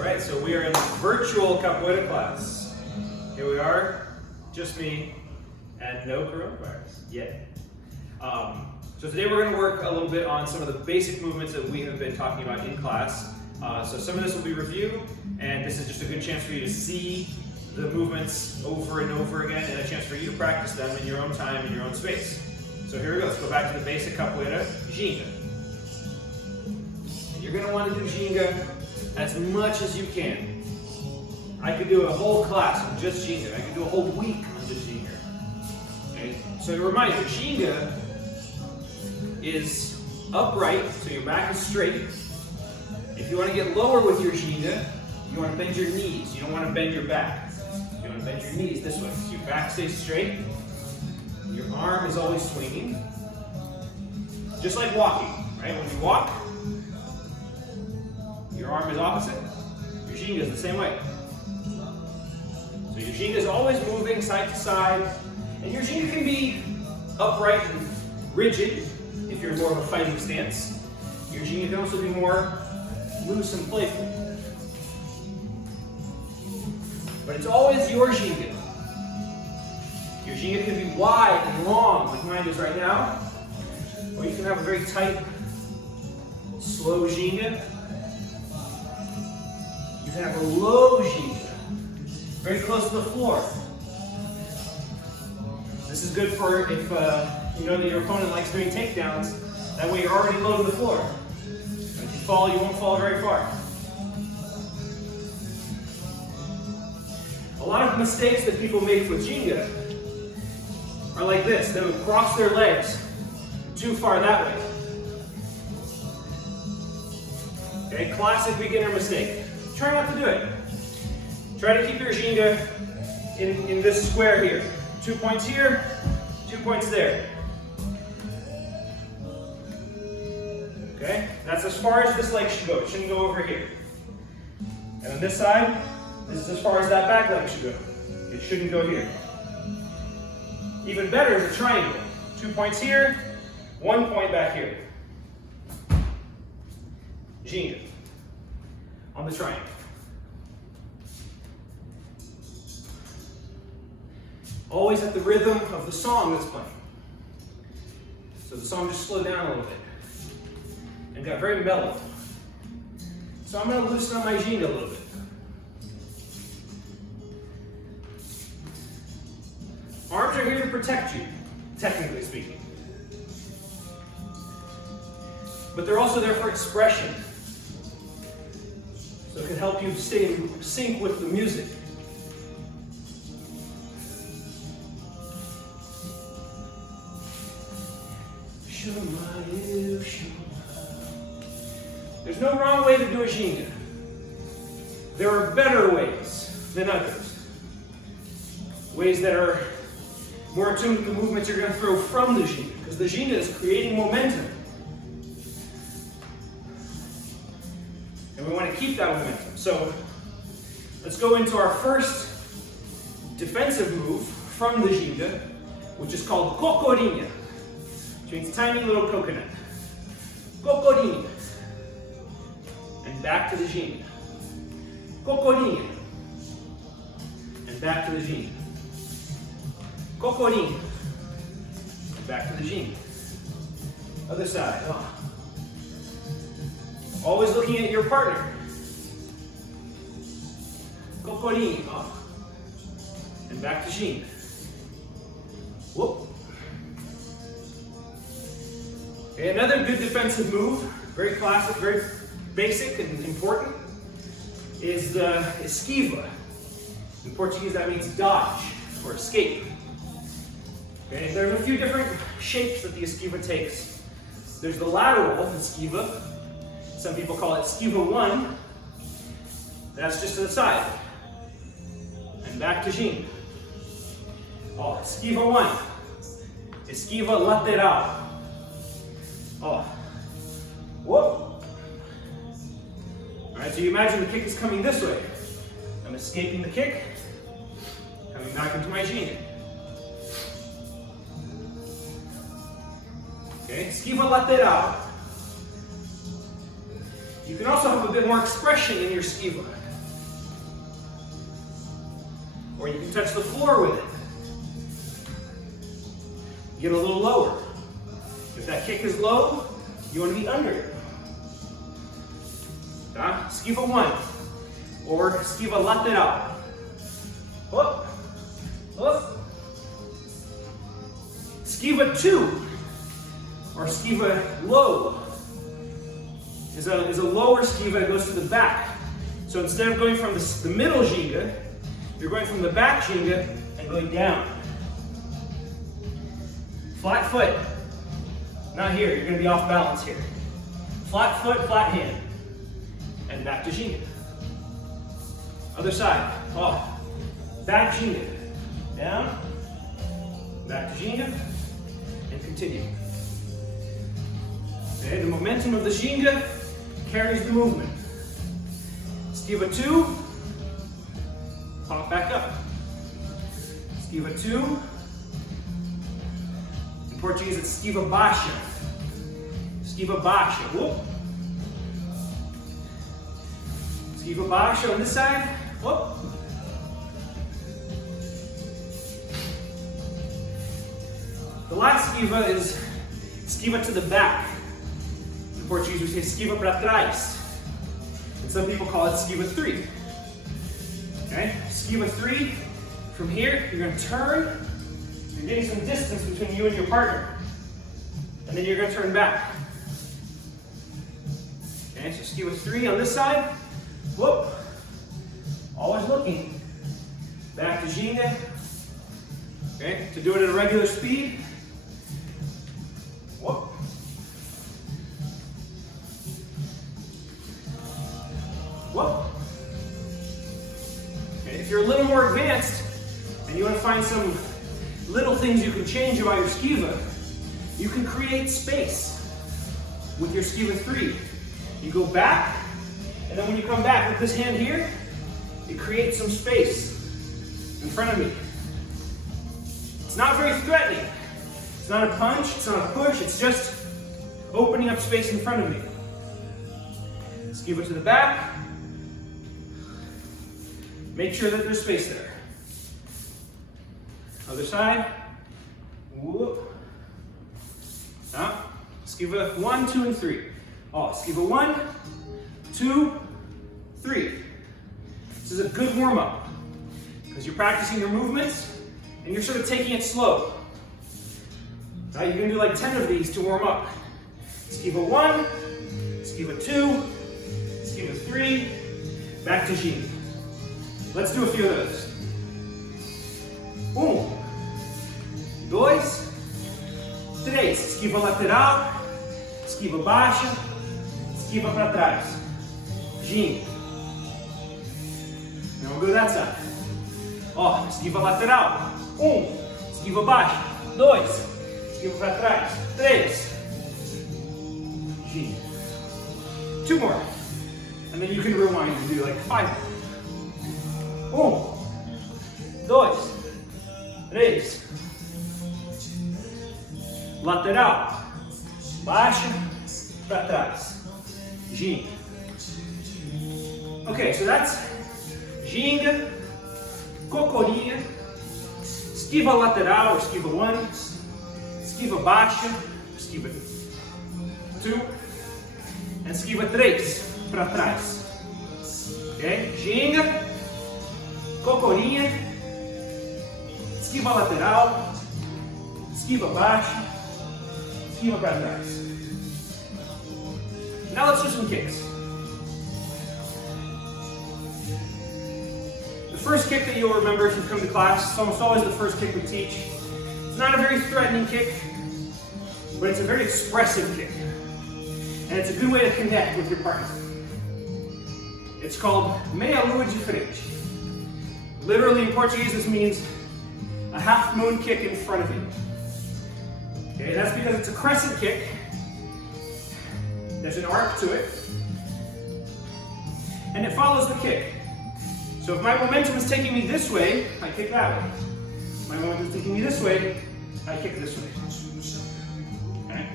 Alright, so we are in the virtual capoeira class. Here we are, just me, and no coronavirus yet. So today we're going to work a little bit on some of the basic movements that we have been talking about in class. So some of this will be review, and this is just a good chance for you to see the movements over and over again, and a chance for you to practice them in your own time, in your own space. So here we go, let's go back to the basic capoeira, ginga. And you're going to want to do ginga as much as you can. I could do a whole class on just ginga. I could do a whole week on just ginga. Okay? So a reminder, ginga is upright, so your back is straight. If you want to get lower with your ginga, you want to bend your knees. You don't want to bend your back. You want to bend your knees this way. So your back stays straight. Your arm is always swinging. Just like walking, right? When you walk, your arm is opposite. Your ginga is the same way. So your ginga is always moving side to side. And your ginga can be upright and rigid if you're more of a fighting stance. Your ginga can also be more loose and playful. But it's always your ginga. Your ginga can be wide and long, like mine is right now. Or you can have a very tight, slow ginga. You can have a low ginga, very close to the floor. This is good for if you know that your opponent likes doing takedowns. That way you're already low to the floor. And if you fall, you won't fall very far. A lot of mistakes that people make with ginga are like this. They will cross their legs too far that way. Okay, classic beginner mistake. Try not to do it. Try to keep your ginga in this square here. 2 points here, 2 points there. Okay, that's as far as this leg should go. It shouldn't go over here. And on this side, this is as far as that back leg should go. It shouldn't go here. Even better is a triangle. 2 points here, 1 point back here. Ginga on the triangle. Always at the rhythm of the song that's playing. So the song just slowed down a little bit and got very mellow. So I'm going to loosen up my ginga a little bit. Arms are here to protect you, technically speaking. But they're also there for expression. So it can help you stay in sync with the music. There's no wrong way to do a ginga. There are better ways than others. Ways that are more attuned to the movements you're going to throw from the ginga, because the ginga is creating momentum. And we want to keep that momentum. So let's go into our first defensive move from the ginga, which is called cocoriña, which means tiny little coconut. Cocoriña. And back to the ginga. Cocoriña. And back to the ginga. Cocoriña. And back to the ginga. Other side. Oh. Always looking at your partner. Cocoriña. Oh. And back to ginga. Whoop. Okay, another good defensive move, very classic, very basic and important, is the esquiva. In Portuguese, that means dodge or escape. Okay, there's a few different shapes that the esquiva takes. There's the lateral esquiva. Some people call it esquiva 1. That's just to the side. And back to ginga. Oh, esquiva 1. Esquiva lateral. Oh. Whoop. Alright, so you imagine the kick is coming this way. I'm escaping the kick, coming back into my ginga. Okay, esquiva lateral. You can also have a bit more expression in your esquiva. or you can touch the floor with it. Get a little lower. If that kick is low, you want to be under it. Esquiva 1 or esquiva lateral. Up, up. Esquiva 2 or esquiva low is a lower esquiva that goes to the back. So instead of going from the middle ginga, you're going from the back ginga and going down. Flat foot. Not here, you're going to be off balance here. Flat foot, flat hand. And back to ginga. Other side. Off. Back ginga. Down. Back to ginga. And continue. Okay, the momentum of the ginga carries the movement. Esquiva 2. Pop back up. Esquiva 2. In Portuguese, it's esquiva baixa. Esquiva baixa. Whoop. Esquiva baixa on this side. Whoop. The last esquiva is esquiva to the back. In Portuguese, we say esquiva para trás. And some people call it esquiva 3. Okay? Esquiva 3. From here, you're going to turn. You're getting some distance between you and your partner. And then you're going to turn back. Okay, so esquiva 3 on this side. Whoop. Always looking. Back to ginga. Okay, to do it at a regular speed. Whoop. Whoop. Okay, if you're a little more advanced and you want to find some little things you can change about your esquiva, you can create space with your esquiva 3. You go back, and then when you come back with this hand here, it creates some space in front of me. It's not very threatening. It's not a punch, it's not a push, it's just opening up space in front of me. Esquiva to the back. Make sure that there's space there. Other side. Whoop. Now, esquiva 1, 2, and 3. Oh, esquiva 1, 2, 3. This is a good warm-up because you're practicing your movements and you're sort of taking it slow. Now you're going to do like 10 of these to warm up. Esquiva 1, esquiva 2, esquiva 3, back to ginga. Let's do a few of those. 1, 2, 3. Esquiva lateral, esquiva baixa, esquiva para trás. Ginga. Now we'll go that side. Ó, esquiva lateral. 1, esquiva baixa. 2, esquiva para trás. 3. Ginga. 2 more. And then you can rewind and do like 5 more. 1, 2, 3. Lateral. Baixa, para trás. Ginga. Okay, so that's ginga, cocorinha, esquiva lateral, or esquiva 1, esquiva baixa, esquiva 2, and esquiva 3, para trás. Okay, ginga, cocorinha, esquiva lateral, esquiva baixa, esquiva para trás. Now let's do some kicks. The first kick that you'll remember if you've come to class, it's almost always the first kick we teach. It's not a very threatening kick, but it's a very expressive kick. And it's a good way to connect with your partner. It's called meia lua de frente. Literally in Portuguese, this means a half moon kick in front of you. Okay, that's because it's a crescent kick. There's an arc to it. And it follows the kick. So if my momentum is taking me this way, I kick that way. If my momentum is taking me this way, I kick this way. Okay?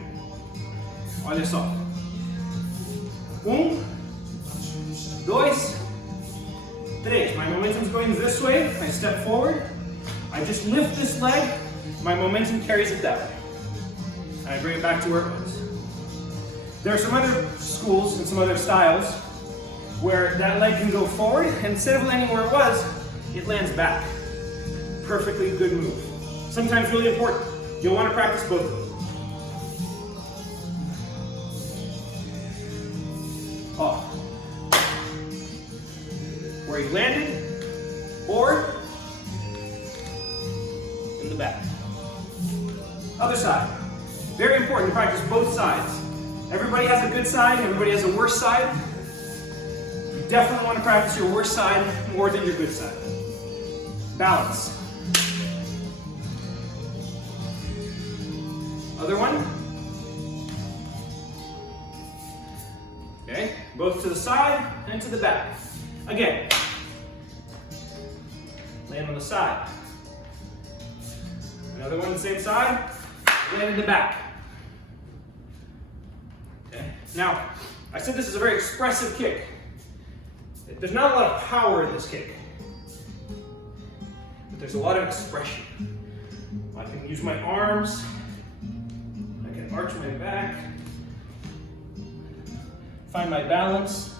Olha só. 1, 2, 3. My momentum is going swings this way, I step forward, I just lift this leg, my momentum carries it that way. And I bring it back to where it was. There are some other schools and some other styles where that leg can go forward, and instead of landing where it was, it lands back. Perfectly good move. Sometimes really important. You'll want to practice both of them. Off. Where you landed, or in the back. Other side. Very important to practice both sides. Everybody has a good side, everybody has a worse side. You definitely want to practice your worse side more than your good side. Balance. Other one. Okay, both to the side and to the back. Again, land on the side. Another one on the same side, land in the back. Okay, now, I said this is a very expressive kick. There's not a lot of power in this kick, but there's a lot of expression. I can use my arms, I can arch my back, find my balance,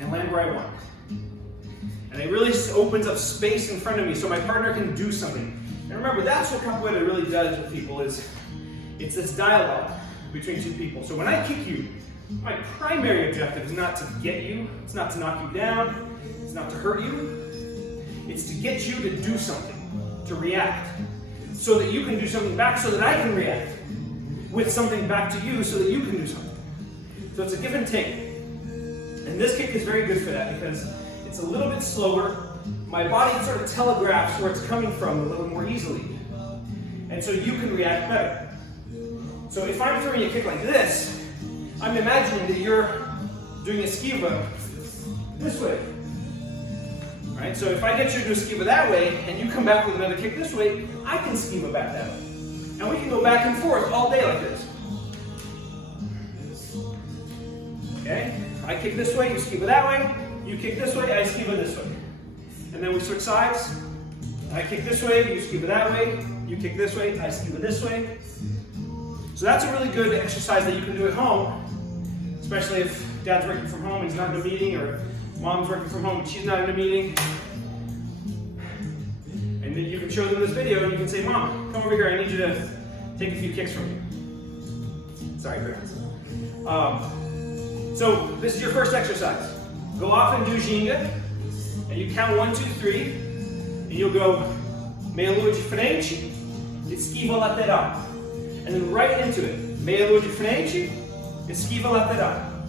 and land where I want. And it really opens up space in front of me so my partner can do something. And remember, that's what Capoeira really does with people, is it's this dialogue between two people. So when I kick you, my primary objective is not to get you, it's not to knock you down, it's not to hurt you, it's to get you to do something, to react, so that you can do something back, so that I can react with something back to you, so that you can do something. So it's a give and take. And this kick is very good for that because it's a little bit slower. My body sort of telegraphs where it's coming from a little more easily. And so you can react better. So if I'm throwing a kick like this, I'm imagining that you're doing a esquiva this way. Right? So if I get you to do a esquiva that way, and you come back with another kick this way, I can esquiva back that way. And we can go back and forth all day like this. Okay? I kick this way, you esquiva that way. You kick this way, I esquiva this way. And then we switch sides. I kick this way, you esquiva that way. You kick this way, I esquiva this way. So that's a really good exercise that you can do at home, especially if dad's working from home and he's not in a meeting, or mom's working from home and she's not in a meeting. And then you can show them this video and you can say, Mom, come over here, I need you to take a few kicks from me. Sorry, parents. So this is your first exercise. Go off and do ginga, and you count 1, 2, 3, and you'll go meia lua de frente, esquiva lateral. And then right into it. Meia lua de frente, esquiva lateral.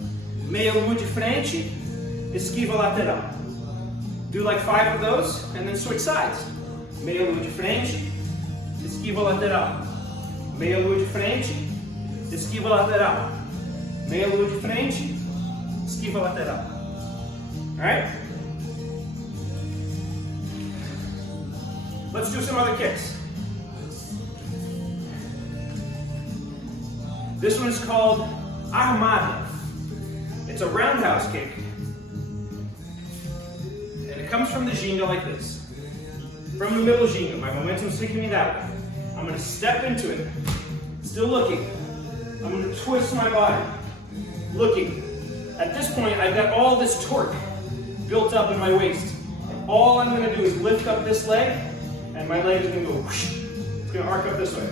Meia lua de frente, esquiva lateral. Do like 5 of those, and then switch sides. Meia lua de frente, esquiva lateral. Meia lua de frente, esquiva lateral. Meia lua de frente, esquiva lateral. Alright? Let's do some other kicks. This one is called armada. It's a roundhouse kick. And it comes from the ginga like this. From the middle ginga, my momentum's taking me that way. I'm going to step into it, still looking. I'm going to twist my body, looking. At this point, I've got all this torque built up in my waist. And all I'm going to do is lift up this leg, and my leg is going to go whoosh. It's going to arc up this way.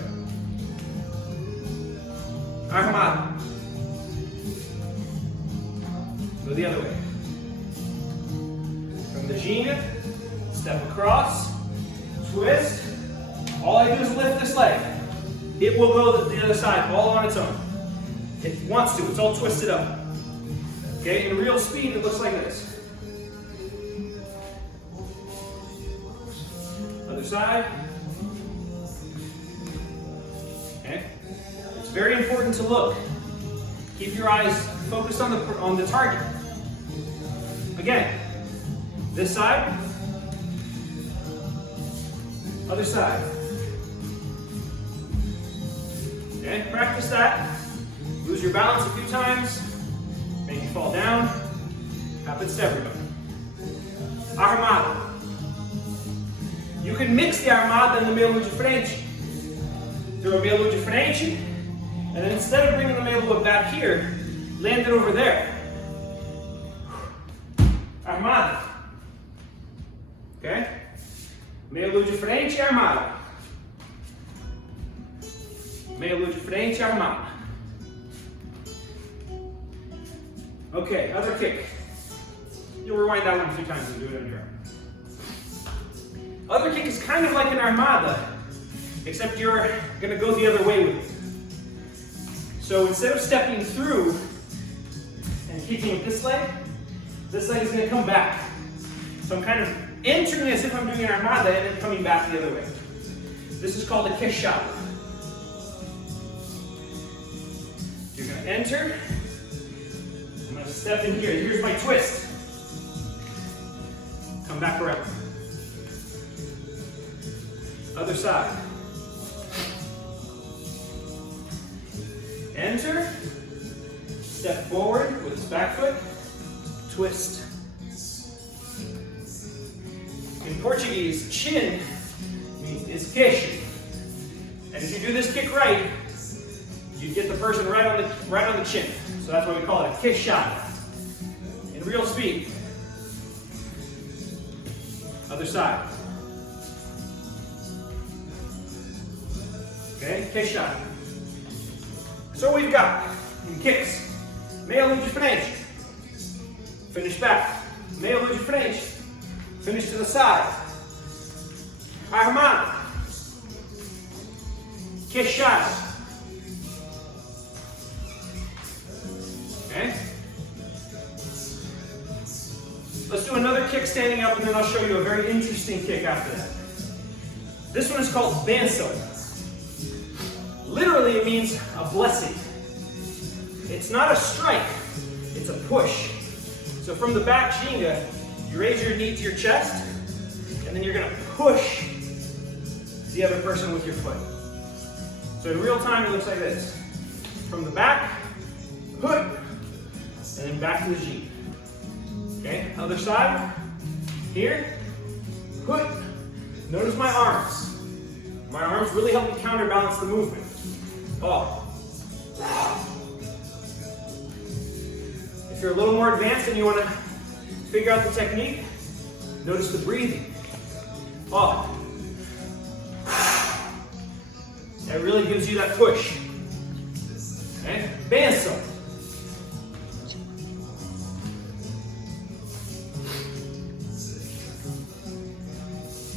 Armada. Go the other way. From the ginga, step across, twist. All I do is lift this leg. It will go the other side all on its own. It wants to. It's all twisted up. Okay, in real speed, it looks like this. Other side. Okay. It's very important to look. Keep your eyes focused on the target. Again, this side, other side. Okay, practice that. Lose your balance a few times. Make you fall down. Happens to everybody. armada. You can mix the armada and the meia lua de frente. Throw a meia lua de frente, and then instead of bringing the meia lua back here, land it over there. Armada. Okay? Meia lua de frente, armada. Meia lua de frente, armada. Okay, other kick. You'll rewind that one a few times and do it on your own. Other kick is kind of like an armada, except you're going to go the other way with it. So instead of stepping through and kicking with this leg is going to come back. So I'm kind of entering as if I'm doing an armada and then coming back the other way. This is called a queixada. You're going to enter. I'm going to step in here. Here's my twist. Come back around. Other side. Enter. Step forward with his back foot. Twist. In Portuguese, chin is queixo. And if you do this kick right, you get the person right on the chin. So that's why we call it a queixada. In real speed. Other side. Okay, queixada. So we've got in kicks, meia lua de frente, finish back, meia lua de frente, finish to the side, armada, queixada. Okay? Let's do another kick standing up, and then I'll show you a very interesting kick after that. This one is called benção. Literally, it means a blessing. It's not a strike, it's a push. So from the back ginga, you raise your knee to your chest, and then you're going to push the other person with your foot. So in real time, it looks like this. From the back, hook, and then back to the ginga. Okay, other side, here, hook. Notice my arms. My arms really help me counterbalance the movement. Oh. If you're a little more advanced and you want to figure out the technique, notice the breathing. Oh. That really gives you that push. Okay? Benção.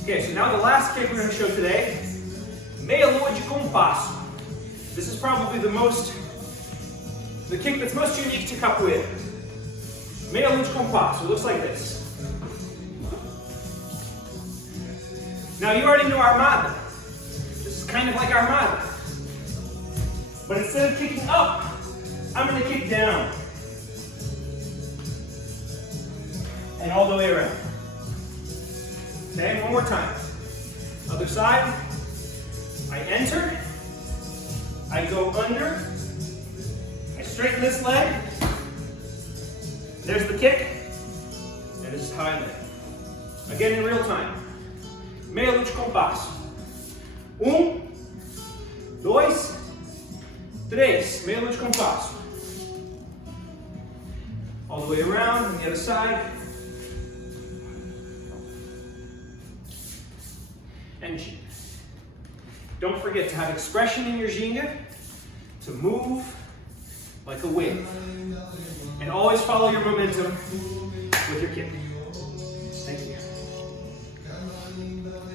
Okay, so now the last kick we're going to show today, meia lua de compasso. This is probably the kick that's most unique to capoeira. Meia lua de compasso. It looks like this. Now you already know armada. This is kind of like armada. But instead of kicking up, I'm going to kick down. And all the way around. Okay, one more time. Other side. I enter. I go under. I straighten this leg. There's the kick. And this is how I land. Again in real time. Meia lua de compasso. 1, 2, 3. Meia lua de compasso. All the way around on the other side. And ginga. Don't forget to have expression in your ginga, to move like a wave. And always follow your momentum with your kick. Thank you.